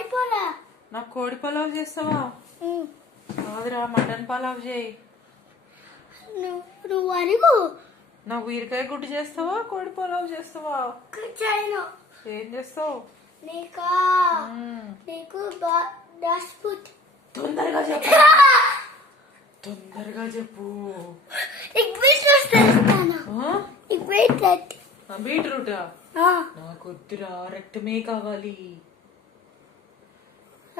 అయిపోరా. నాకు కోడి పలావ్ చేస్తావా? కాదురా, మటన్ పలావ్ చేయి. నువ్వు అడుగు. నాకు బీరకాయ గుడ్డు చేస్తావా, కోడి పలావ్ చేస్తావా? చేయను. ఏం చేస్తావు? నీకు దాస్పుట్. తొందరగా చెప్పు, తొందరగా చెప్పు. బీట్రూట్ నాకు వద్దురా, రక్తమే కావాలి.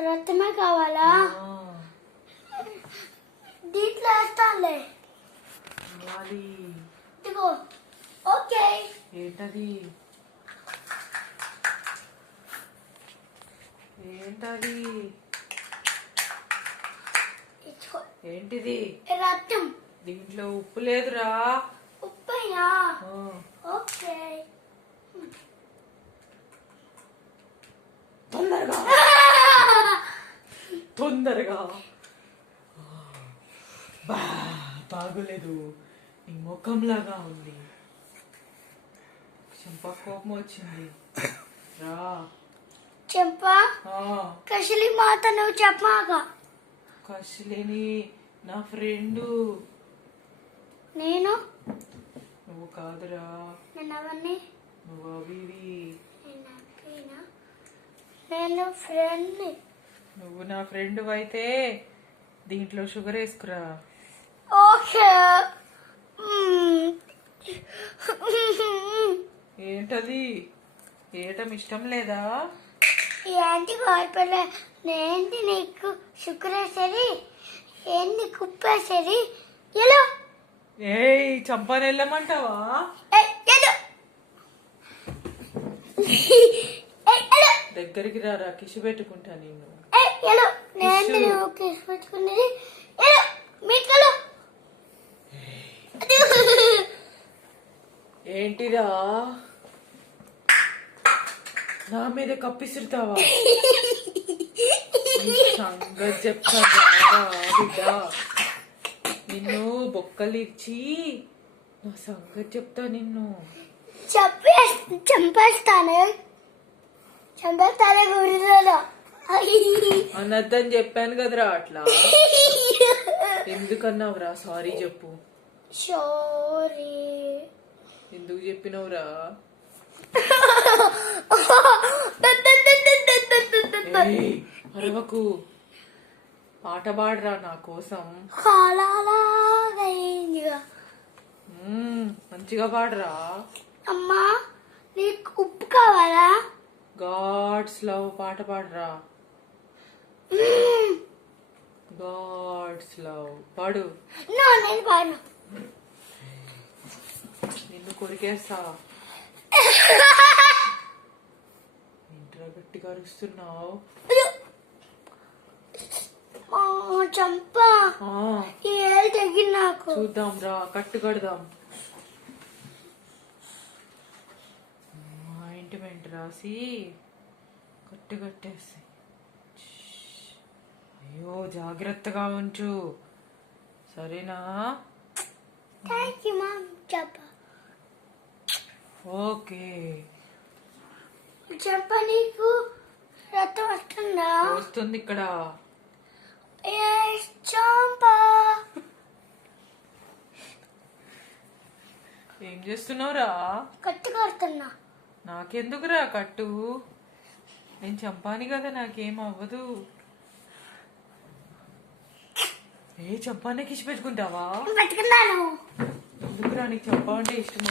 రక్తమే కావాలా? దీంట్లో వేస్తానులే. ఇదిగో. ఓకే. ఏంటది? ఏంటది? ఏంటిది? రక్తం. దీంట్లో ఉప్పు లేదురా. ఉప్పైనా? ఓకే. తొందరగా తొందరగా. బాగోలేదు, నీ ముఖంలాగా ఉంది. చెంప కోపం వచ్చింది రా. చెంపా? కసిలి మాట నువ్వు చెప్పాక. కసిలేని నా ఫ్రెండు. నేను? నువ్వు కాదురా. నేను అవన్నీ. నువ్వు అవివి. నేను ఫ్రెండ్. నువ్వు నా ఫ్రెండ్ అయితే దీంట్లో షుగర్ వేసుకురా. ఓకే. ఏంటది? ఏటం ఇష్టం లేదా? ఏంటి కోరిపల్లె? ఏంటి నీకు షుగర్ వేసేది? ఏంటి కుప్పేసేది? ఎలా? ఏయ్, చంపని వెళ్ళమంటావా? దగ్గరికి రారా, కిషి పెట్టుకుంటా నిన్ను. కిషి పెట్టుకునేది ఏంటిరా? నా మీద కప్పిసురుతావా? సంగతి చెప్తా బిడ్డ. నిన్ను బొక్కలిచ్చి నా సంగతి చెప్తా. నిన్ను చంపేస్తాను. అనద్దని చెప్పాను కదరా. అట్లా ఎందుకన్నావురా? సారీ చెప్పు. సారీ. ఎందుకు చెప్పినవురా? అరవకు, పాట పాడరా నా కోసం. మంచిగా పాడరా. అమ్మా, నీకు ఉప్పు కావాలా? గాడ్స్ లవ్ పాట పాడరా. గాడ్స్ లవ్ పాడు. నేను పాడు. నిన్ను కొరికేస్తా. ఇంట్లో గట్టిగా అరుస్తున్నావు. చంపా. తగ్గి నాకు. చూద్దాం రా, కట్టు కడదాం. ఆయింట్మెంట్ రాసి కట్టు కట్టేసి. అయ్యో, జాగ్రత్తగా ఉంచు, సరేనా? Thank you ma'am. చెప్పా. ఓకే. చెప్ప, నీకు రక్తం వస్తుందా? వస్తుంది ఇక్కడ. చంపా. ఏం చేస్తున్నావురా? కట్టు కడుతున్నా. నాకెందుకురా కట్టు? నేను చంపాని కదా, నాకేం అవ్వదు. చంపానే కిసి పెట్టుకుంటావా? పెట్టుకున్నాను. ఎందుకురా? నీకు చంపా అంటే ఇష్టం.